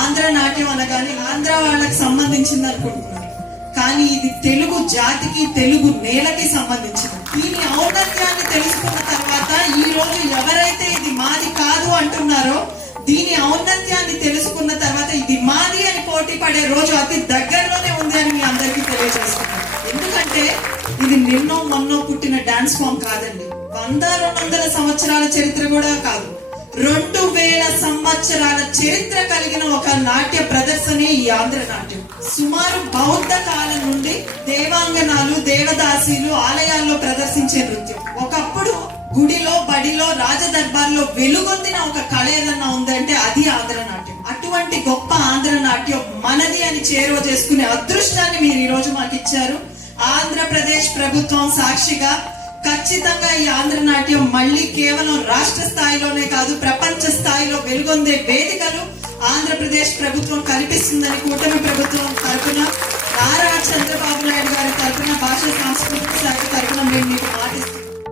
ఆంధ్ర నాట్యం అనగానే ఆంధ్ర వాళ్ళకి సంబంధించింది అనుకుంటున్నారు, కానీ ఇది తెలుగు జాతికి, తెలుగు నేలకి సంబంధించింది. దీని ఔన్నత్యాన్ని తెలుసుకున్న తర్వాత ఈ రోజు ఎవరైతే ఇది మాది కాదు అంటున్నారో, దీని ఔన్నత్యాన్ని తెలుసుకున్న తర్వాత ఇది మాది అని పోటీ పడే రోజు అతి దగ్గరలోనే ఉంది అని మీ అందరికీ తెలియజేస్తున్నాను. ఎందుకంటే ఇది నిన్నో మొన్నో పుట్టిన డాన్స్ ఫామ్ కాదండి. 100-200 సంవత్సరాల చరిత్ర కూడా కాదు, 2000 సంవత్సరాల చరిత్ర కలిగిన ఒక నాట్య ప్రదర్శనే ఈ ఆంధ్ర నాట్యం. సుమారు బౌద్ధ కాలం నుండి దేవాంగనాలు, దేవదాసీలు ఆలయాల్లో ప్రదర్శించే నృత్యం. ఒకప్పుడు గుడిలో, బడిలో, రాజదర్బార్లో వెలుగొందిన ఒక కళ ఏదన్నా ఉందంటే అది ఆంధ్ర నాట్యం. అటువంటి గొప్ప ఆంధ్ర నాట్యం మనది అని చేరువ చేసుకునే అదృష్టాన్ని మీరు ఈ రోజు మాకు ఇచ్చారు. ఆంధ్రప్రదేశ్ ప్రభుత్వం సాక్షిగా ఖచ్చితంగా ఈ ఆంధ్ర నాట్యం మళ్ళీ కేవలం రాష్ట్ర స్థాయిలోనే కాదు, ప్రపంచ స్థాయిలో వెలుగొందే వేదికలు ఆంధ్రప్రదేశ్ ప్రభుత్వం కల్పిస్తుందని కూటమి